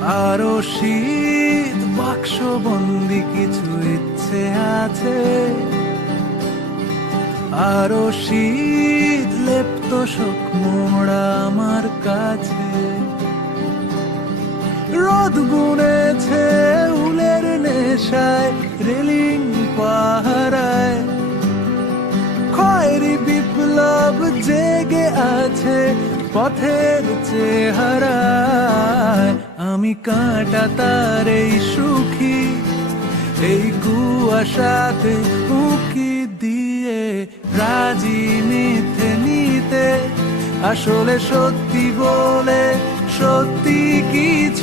আরো শীত বাক্স বন্দি কিছু ইচ্ছে আছে, আরো শীত লেপ্ত শোক মোড়া আমার কাছে। রোদ বুনেছে উলের নেশায়, রেলিং পাহারায় খয়েরি বিপ্লব জেগে আছে পথের চেহারায়। আমি কাঁটা তার এই সুখী, এই কুয়াশাতে উকি দিয়ে রাজি মিথ্যে নিতে, আসলে সত্যি বলে সত্যি কিছু